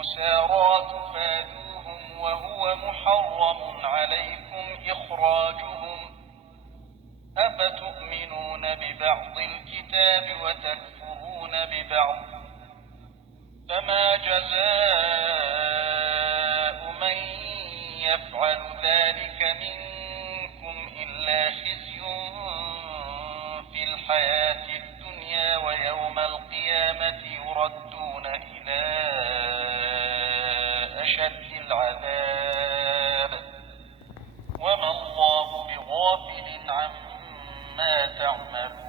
أسارى تفادوهم وهو محرم عليكم إخراجهم أفتؤمنون ببعض الكتاب وتكفرون ببعض فما جزاء من يفعل ذلك منكم إلا خزي في الحياة الدنيا ويوم القيامة يردون إلى أشد العذاب وما الله بغافل عما تعملون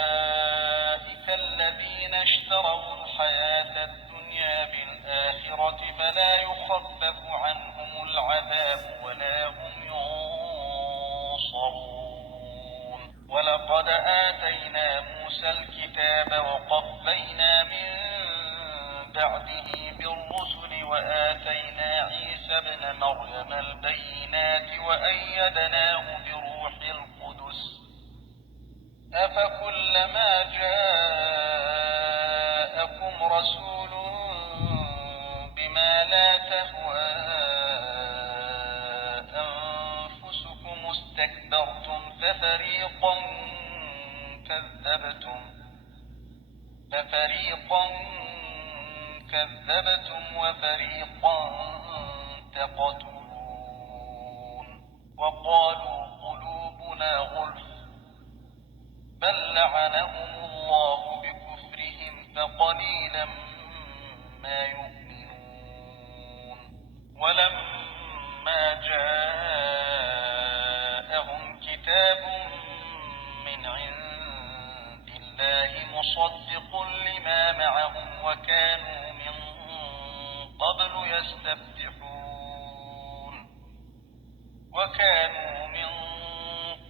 أولئك الذين اشتروا الحياة الدنيا بالآخرة فلا يخفف عنهم العذاب ولا هم ينصرون ولقد آتينا موسى الكتاب وقفينا من بعده بالرسل وآتينا عيسى ابن مريم البينات وأيدناه بروح القدس أفكلما جاءكم رسول بما لا تهوى أنفسكم استكبرتم ففريقا كذبتم وفريقا تقتلون وقالوا قلوبنا غلف بل لعنهم الله بكفرهم فقليلا ما يؤمنون ولما جاءهم كتاب من عند الله مصدق لما معهم وكانوا من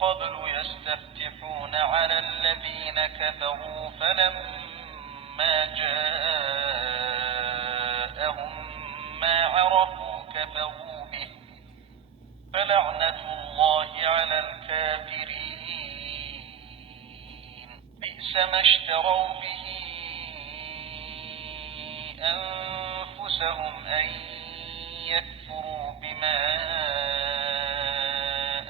قبل يستفتحون على الذين كفروا فلما جاءهم ما عرفوا كفروا به فلعنة الله على الكافرين بئس ما اشتروا به أنفسهم أن يكفروا بما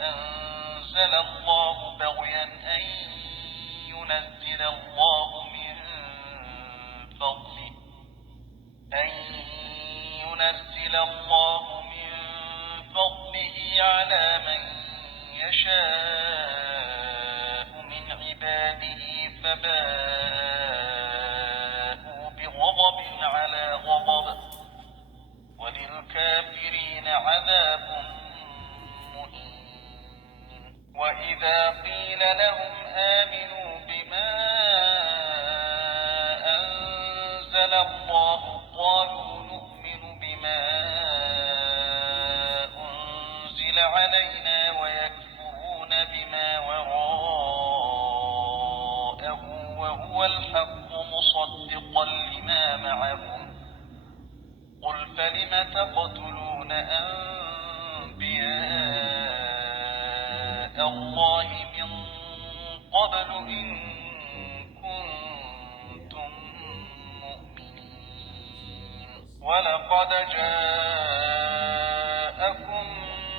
أنزل الله بغيا أن ينزل الله من فضله على من يشاء من عباده فباءوا بغضب على غضب وللكافرين عذاب مهين وإذا قيل لهم آمنوا بما أنزل الله قالوا نؤمن بما أنزل علينا ويكفرون بما وراءه وهو الحق مصدقا لما معهم قل فلم تقتلون أنبياء الله من قبل إن كنتم مؤمنين ولقد جاءكم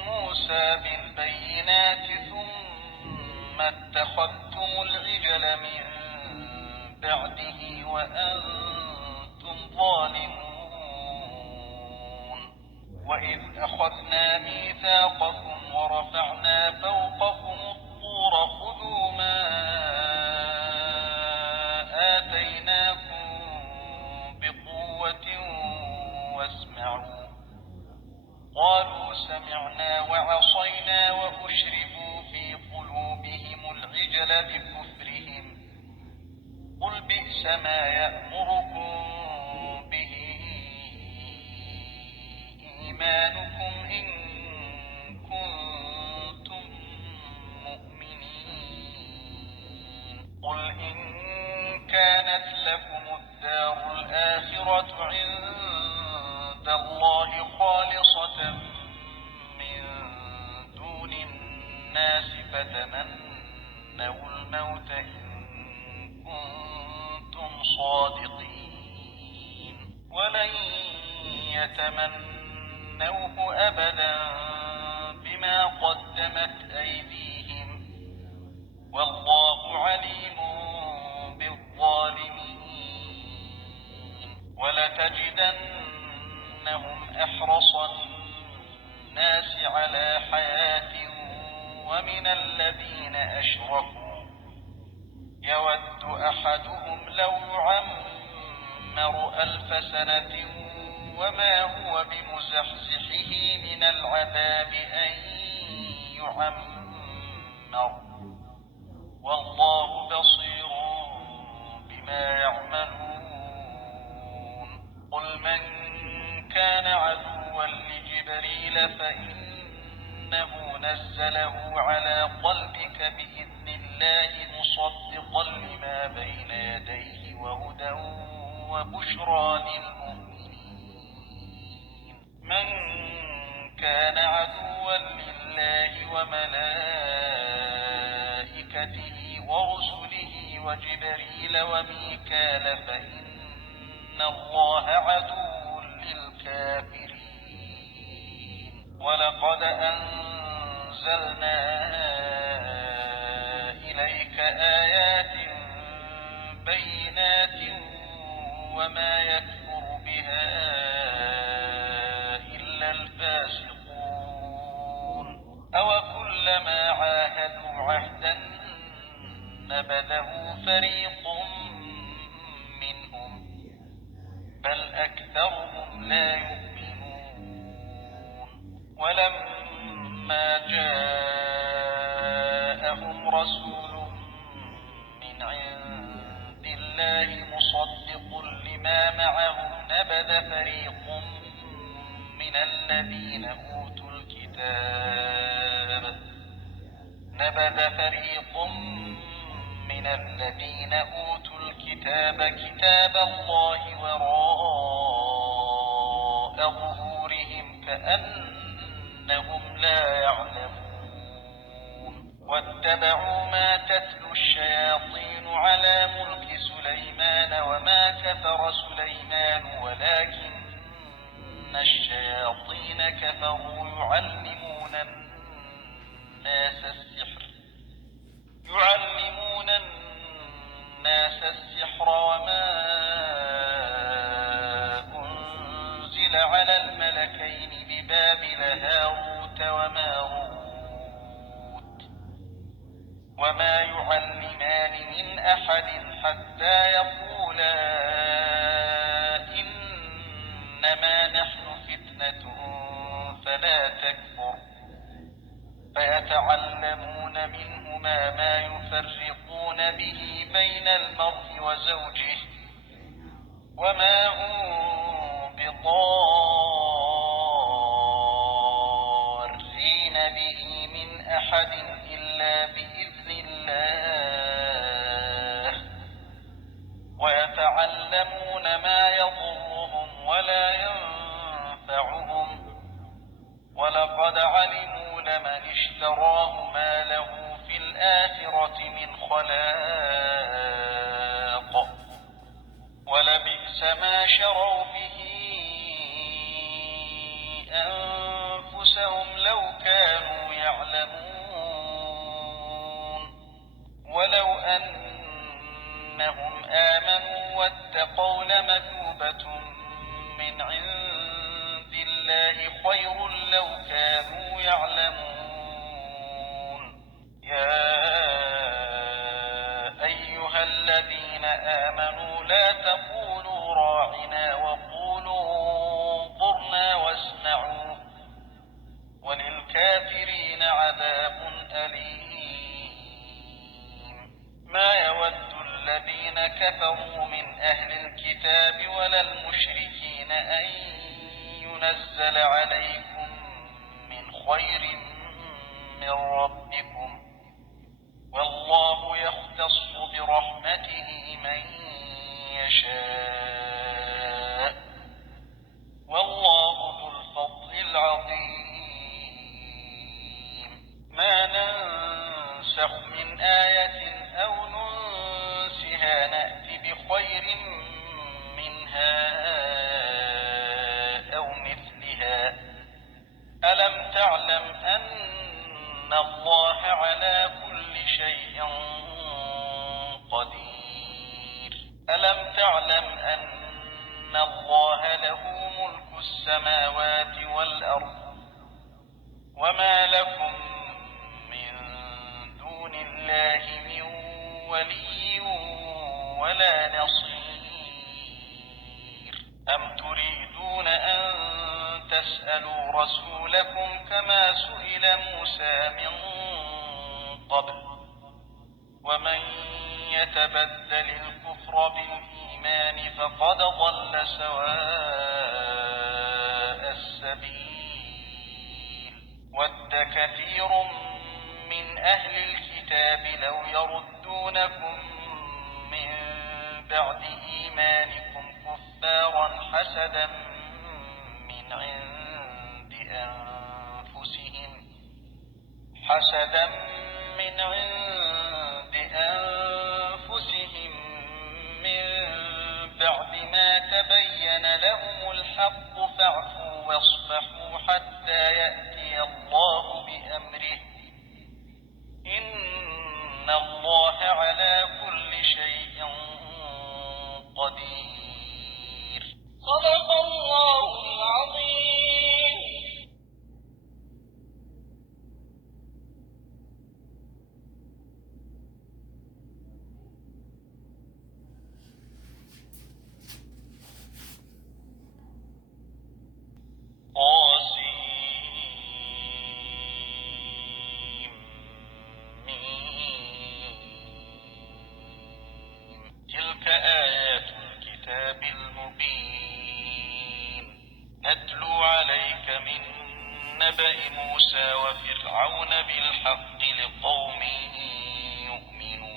موسى بالبينات ثم اتخذتم العجل من بعده وأنتم ظالمون وإذ أخذنا ميثاقكم ورفعنا فوقكم الطور خذوا ما آتيناكم بقوة واسمعوا قالوا سمعنا وعصينا وأشربوا في قلوبهم العجل بكفرهم قل بئس ما يأمركم به إيمانكم إن كنتم مؤمنين قل إن كانت لكم الدار الآخرة عند الله خالصة من دون الناس فتمنوا الموت إن كنتم صادقين ولن يتمنوه أبدا بما قدمت أيديهم والله عليم بالظالمين ولتجدنهم أحرص الناس على حياة ومن الذين أشركوا يود أحدهم لو يعمر 1000 سنة وما هو بمزحزحه من العذاب أن يعمر والله بصير بما يعملون قل من كان عدوا لجبريل فإنه نزله على قلبك بإذن الله مصدقا لما بين يديه وهدى وبشرى للمؤمنين من كان عدوا لله وملائكته ورسله وجبريل وميكال فإن الله عدو للكافرين ولقد أنزلنا إليك آيات بينات وما يكفر بها إلا الفاسقون أوكلما عاهدوا عهدا نبذه فريق منهم بل أكثرهم لا يؤمنون ولما جاءهم رسول من عند الله مصدق لما معهم نبذ فريق من الذين أوتوا الكتاب كتاب الله وراء ظهورهم كأنهم لا يعلمون واتبعوا ما تتلو الشياطين على ملك سليمان وما كفر سليمان ولكن الشياطين كفروا يعلمون الناس السحر وما أنزل على الملكين ببابل هاروت وماروت وما يعلمان من أحد حتى يقولا إنما نحن فتنة فلا تكفر فيتعلمون منهما ما يفرقون به بين المرء وزوجه وما هم بضارين به من أحد إلا بإذن الله ويتعلمون ما يضرهم ولا ينفعهم ولقد علموا لمن اشتراه ما له في الآخرة من خلاق ولبئس ما شروا به أنفسهم لو كانوا يعلمون ولو أنهم آمنوا واتقوا لمثوبة من عند الله خير لو كانوا يعلمون يا أيها الذين آمنوا لا تقولوا راعنا وقولوا انظرنا واسمعوا وللكافرين عذاب أليم ما يود الذين كفروا من أهل الكتاب ولا المشركين أن ينزل عليكم من خير من ربكم والله يختص برحمته من يشاء والله ذو الفضل العظيم ما ننسخ من آية أو ننسها نأت بخير منها تعلم أن الله على كل شيء قدير ألم تعلم أن الله له ملك السماوات والأرض وما لكم من دون الله من ولي ولا نصير أم تريدون أن تسألوا رسولكم كما سئل موسى من قبل ومن يتبدل الكفر بالإيمان فقد ضل سواء السبيل ود كثير من أهل الكتاب لو يردونكم من بعد إيمانكم كفارا حسدا من عند أنفسهم من بعد ما تبين لهم الحق فاعفوا واصفحوا حتى يأتي الله بأمره إن الله على كل شيء قدير صدق الله العظيم. تلك آيات الكتاب المبين نتلو عليك من نبأ موسى وفرعون بالحق لقوم يؤمنون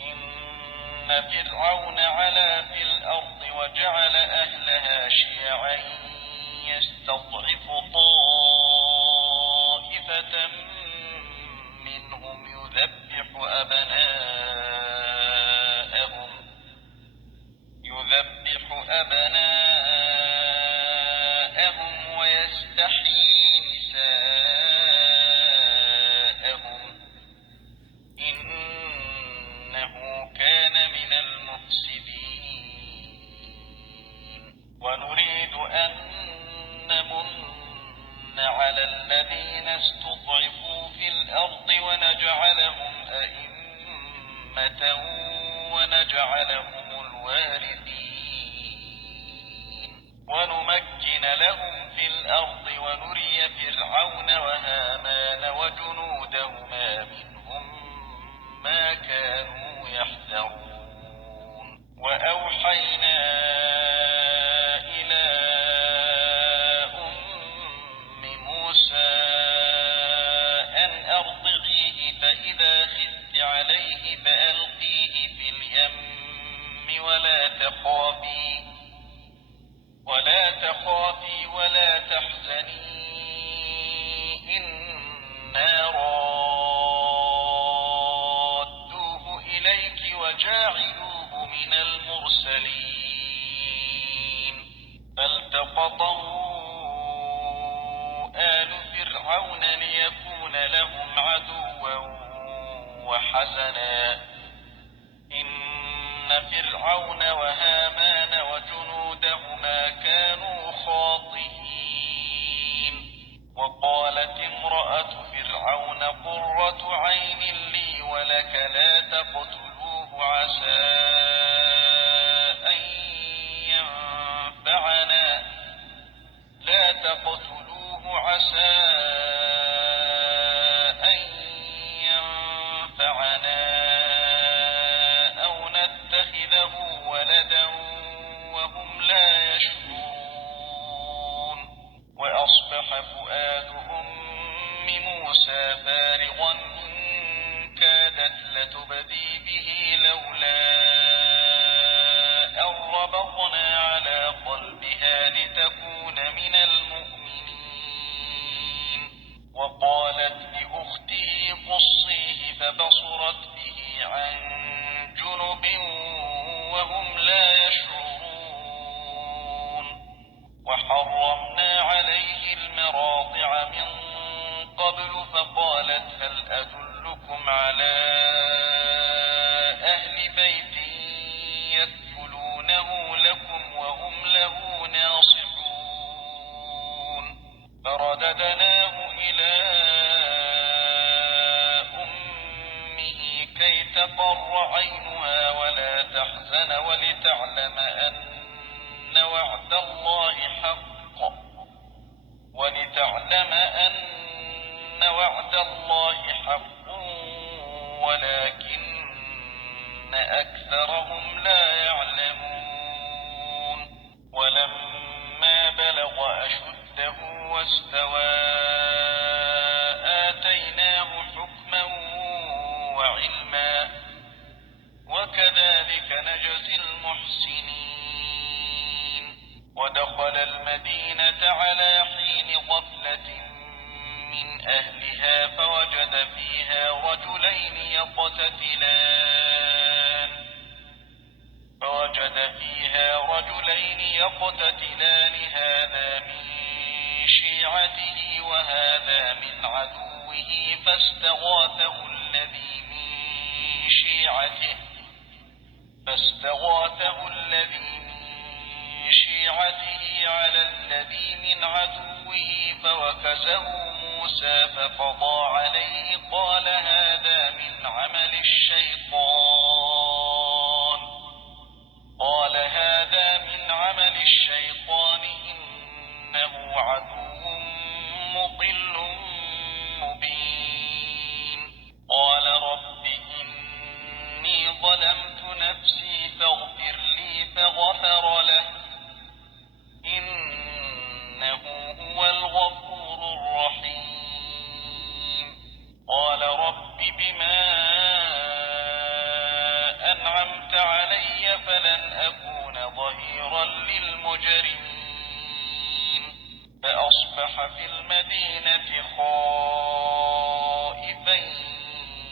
إن فرعون علا في الأرض وجعل أهلها شيعا يستضعف طائفة منهم يذبح أبناءهم ويستحيي نساءهم إنه كان من المفسدين ونريد أن نمن على الذين استضعفوا في الأرض ونجعلهم أئمة ونجعلهم الوارثين ونمكن لهم في الأرض ونري فرعون وهامان وجنودهما منهم ما كانوا يحذرون وأوحينا إلى أم موسى أن أرضعيه فإذا خفت عليه فألقيه في اليم ولا تخافي ولا تحزني إنا رادوه إليك وجاعلوه من المرسلين فالتقطه آل فرعون ليكون لهم عدوا وحزنا إن فرعون وهامان وجنودهما كانوا خاطئين وقالت امرأة فرعون قرة عين لي ولك لا تقتلوه عسى أن ينفعنا أو نتخذه ولدا وهم لا يشعرون وأصبح فؤاد أم موسى فارغا إن كادت لتبدي به لولا أن ربطنا على قلبها لتكون من المؤمنين وقالت لأخته قصيه فبصرت به عن جنب وهم لا يشعرون وحرمنا عليه المراضع ولتعلم أن وعد الله حق ولكن أكثرهم لا يعلمون ولما بلغ أشده واستوى آتيناه حكما وعلما وكذلك نجزي المحسنين ودخل المدينة على حين غفلة من أهلها فوجد فيها رجلين يقتتلان هذا من شيعته وهذا من عدوه فاستغاثه الذي من شيعته على الذي من عدوه فوكزه موسى فقضى عليه قال هذا من عمل الشيطان إنه عدو مضل مبين قال رب إني ظلمت نفسي فاغفر لي فغفر له إنه هو الغفور الرحيم قال رب بما أنعمت علي فلن أكون ظهيرا للمجرمين فأصبح في المدينة خائفا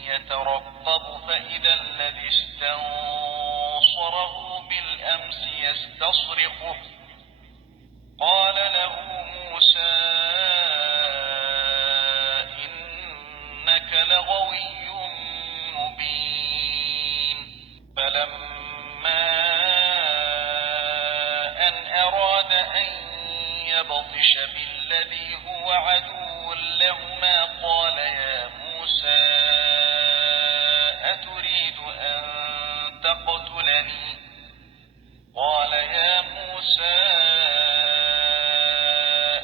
يترقب فإذا الذي استنصره بالأمس يستصرخه قال له موسى إنك لغوي مبين فلما أن أراد أن يبطش بالذي هو عدو لهما قال يا موسى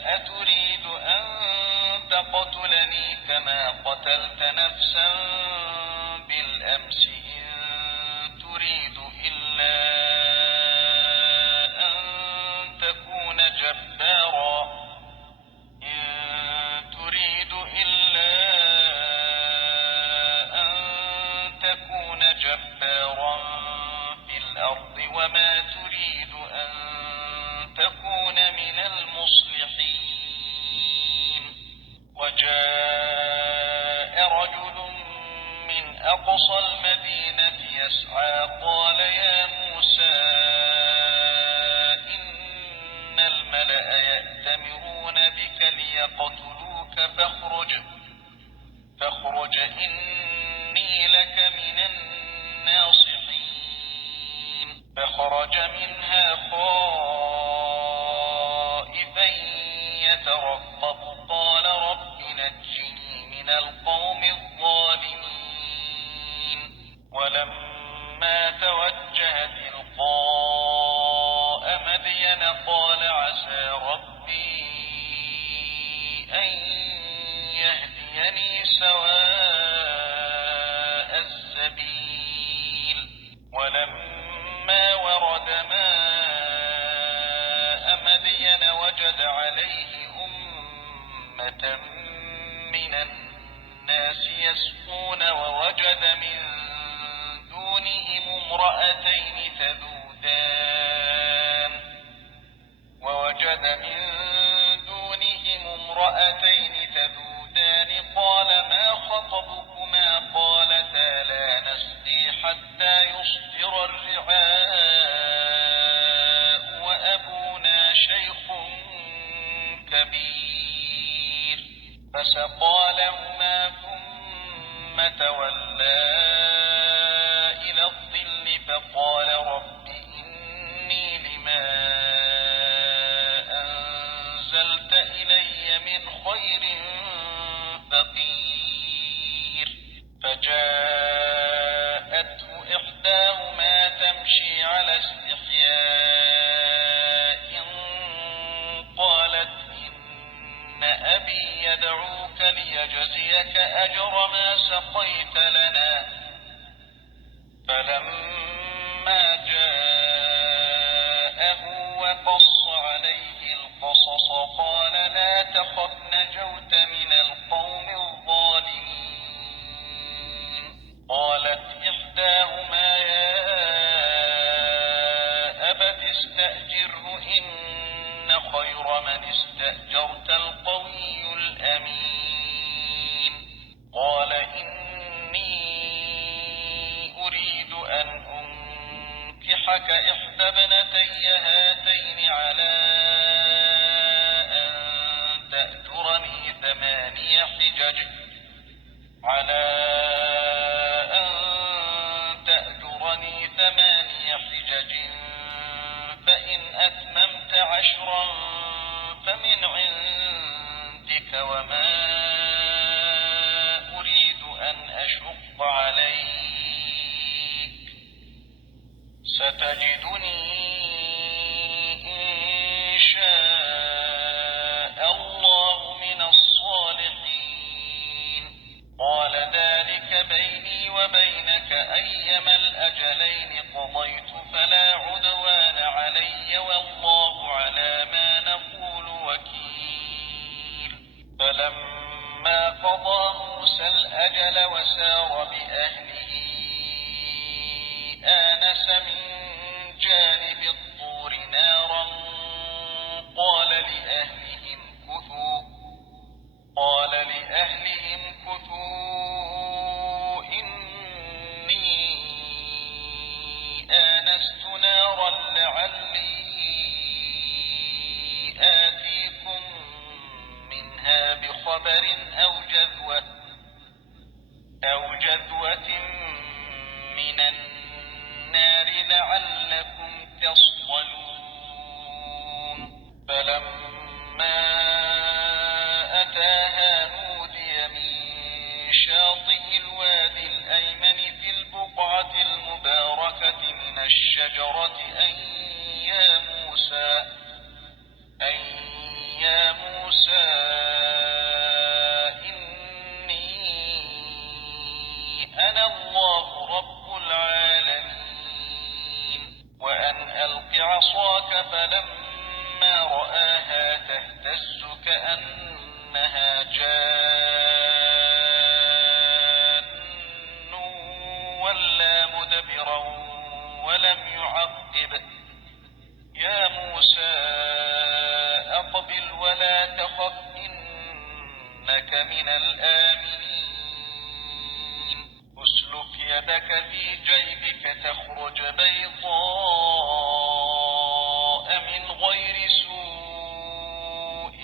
أتريد أن تقتلني كما قتلت نفسا بالأمس إن تريد إلا أن تكون جبارا في الأرض وما تريد أن تكون من المصلحين وجاء رجل من أقصى المدينة يسعى قال يا موسى إن الملأ يأتمرون بك ليقتلوك فاخرج إني لك من الناصحين فخرج منها خائفا يترقب قال رب نجني من القوم الظالمين ولما توجه تلقاء مدين قال عسى ربي أن يهديني سواء السبيل ولما ورد ماء مدين وجد عليه أمة من الناس يسقون ووجد من دونهم امرأتين تذودان قال ما خطبكما قالتا لا نسقي حتى يصدر الرعاء وأبونا شيخ كبير فسقى لهما ثم تولى إلى الظل فقال رب إني لما أنزلت إلي من خير فقير فجاءته إحداهما تمشي على استحياء فاستأجره إن خير من استأجرت القوي الأمين قال إني أريد أن أنكحك إحدى ابنتي هاتين على أن تأجرني 8 حجج فإن أتممت 10 فمن عندك وما أريد أن أشق عليك ستجدني إن شاء الله من الصالحين قال ذلك بيني وبينك أيما الأجلين قضيت فلا عدوان علي والله على ما نقول وكيل فلما قضى موسى الأجل وسار بأهله آنس من جانب الطور نارا قال لأهلهم كثوا إني آنست نارا لعلي آتيكم منها بخبر أو جذوة من النار لعلكم تصطلون فلما أتاها نودي من شاطئ الوادي الأيمن في البقعة المباركة من الشجرة أن يا موسى إني أنا الله رب العالمين وأن ألق عصاك فلما رآها تهتز كأنها جان ولا مدبرا ولم يعقب يا موسى أقبل ولا تخف إنك من الآمنين اسلك يدك في جيبك تخرج بيضاء من غير سوء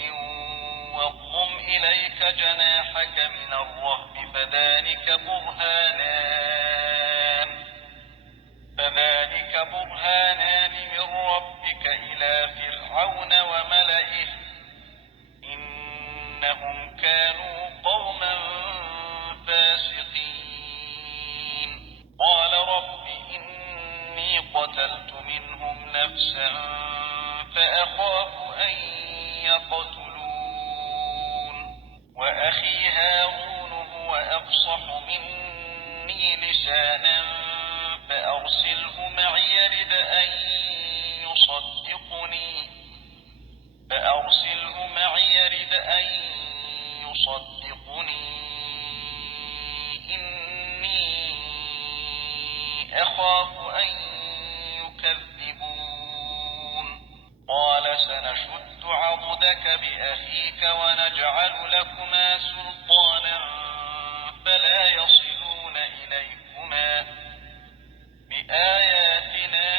واضم إليك جناحك من الرهب فذلك برهانان من ربك إلى فرعون وملئه إنهم كانوا قوما فاسقين قال رب إني قتلت منهم نفسا فأخاف أن يقتلون وأخي هارون هو أفصح مني لسانا فأرسله معي يرد أن يصدقني إني أخاف أن يكذبون قال سنشد عضدك بأخيك ونجعل لكما سلطانا فلا يصلون إليكما بآياتنا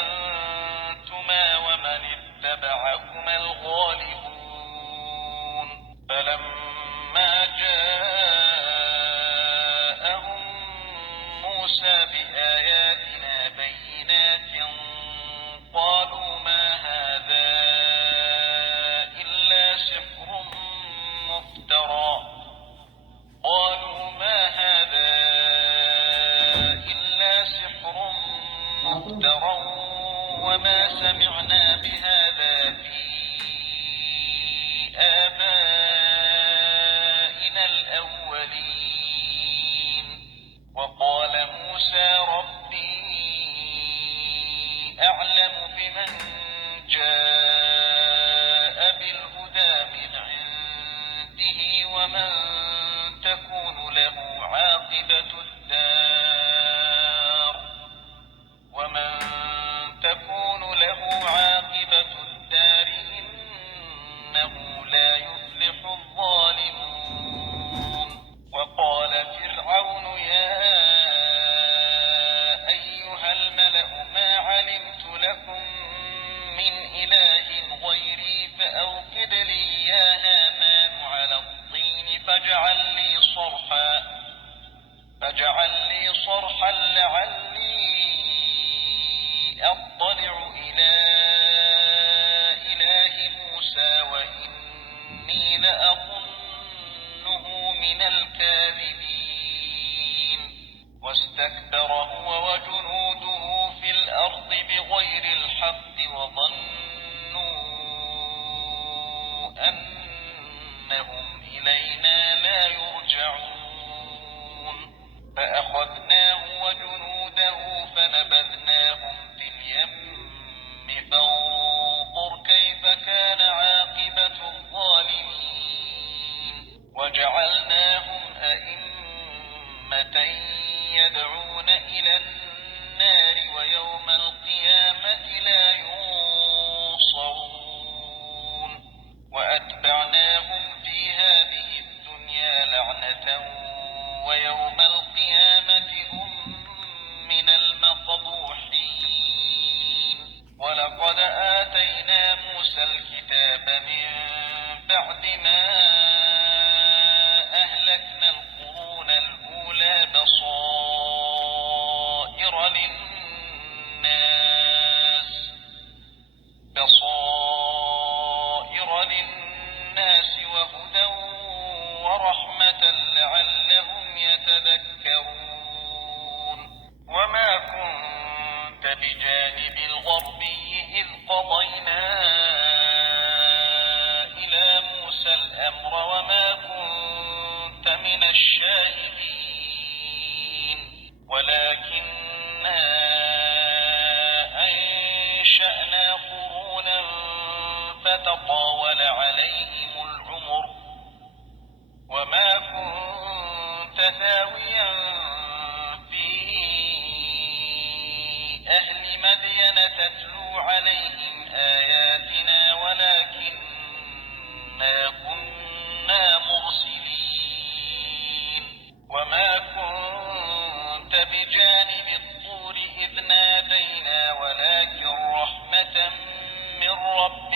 أنتما ومن اتبعكما الغالبون فلما جاءهم موسى بآياتنا بينات قالوا ما هذا إلا سحر مفترى وما سمعنا بهذا في آبائنا الأولين وقال موسى ربي أعلم بمن جاء بالهدى من عنده ومن تكون له عاقبة الدار ومن صرحا لعلي أطلع إلى إله موسى وإني لأظنه من الكاذبين واستكبر هو وجنوده في الأرض بغير الحق وظنوا أنهم إلينا لا يرجعون فأخذناه وجنوده فنبذناهم في اليم فانظر كيف كان عاقبة الظالمين وجعلناهم أئمة يدعون إلى النار ويوم القيامة لا ينصرون وأتبعناهم في هذه الدنيا لعنة ويوم القيامة هم من المقبوحين ولقد آتينا موسى الكتاب من بعد ما أهلكنا القرون الأولى بصائر للناس وهدى ورحمة لعلهم يتذكرون وما كنت بجانب الغربي إذ قضينا إلى موسى الأمر وما كنت من الشاهدين ولكننا أنشأنا قرونا فتطاول عليهم العمر وما كنت ثاويا في أهل مدين تتلو عليهم آياتنا ولكننا كنا مرسلين وما كنت بجانب الطور إذ نادينا ولكن رحمة من ربك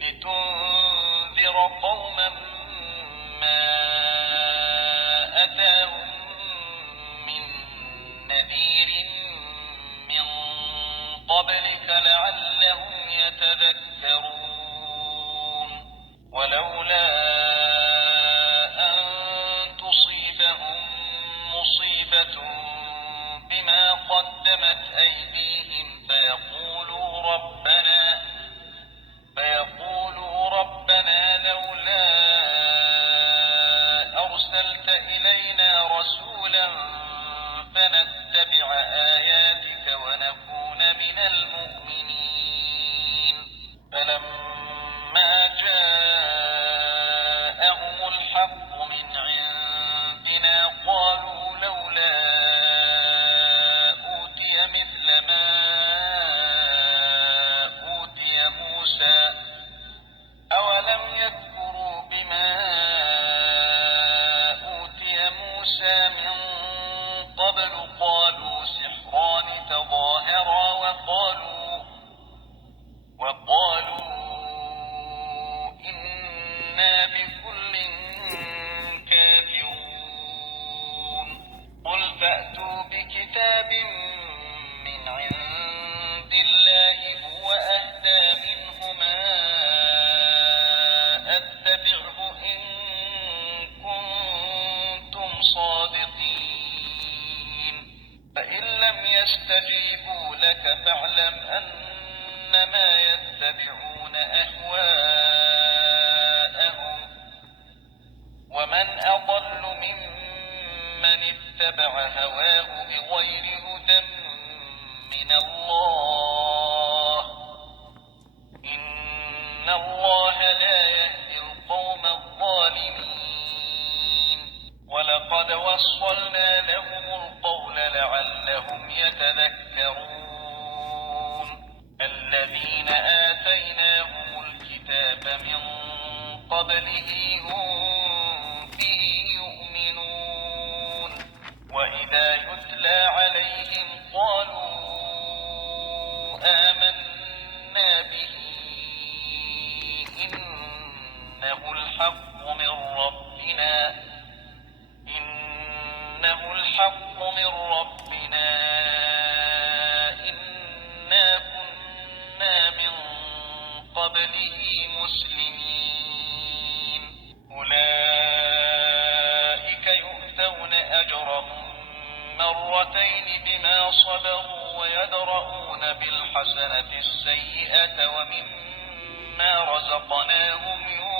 لتنذر قوما ما أتاهم من نذير من قبلك لعلهم يتذكرون ولولا أن تصيبهم مصيبة بما قدمت أيديهم فيقولوا ربنا لولا أرسلت إلينا رسولا فنتبع آياتك ونكون من المؤمنين فلما جاءهم الحق من عندنا قالوا لولا أوتي مثل ما أوتي موسى أولم يكفروا بما أوتي موسى من قبل قالوا سحران تظاهرا وقالوا إنا بكل كافرون قل فأتوا بكتاب من عند الله هو أهدى منهما أتبعه إن كنتم صادقين فإن لم يستجيبوا لك فاعلم أنما يتبعون أهواءهم ومن أضل ممن اتبع هواه بغير هدى من الله إن الله لا يهدي القوم الظالمين ولقد وصلنا لهم القول لعلهم يتذكرون الذين آتيناهم الكتاب من قبله هم به يؤمنون وإذا يتلى عليهم قالوا آمنا به إنه الحق من ربنا إنا كنا من قبله مسلمين أولئك يؤتون أجرهم مرتين بما صبروا ويدرؤون بالحسنة السيئة ومما رزقناهم ينفقون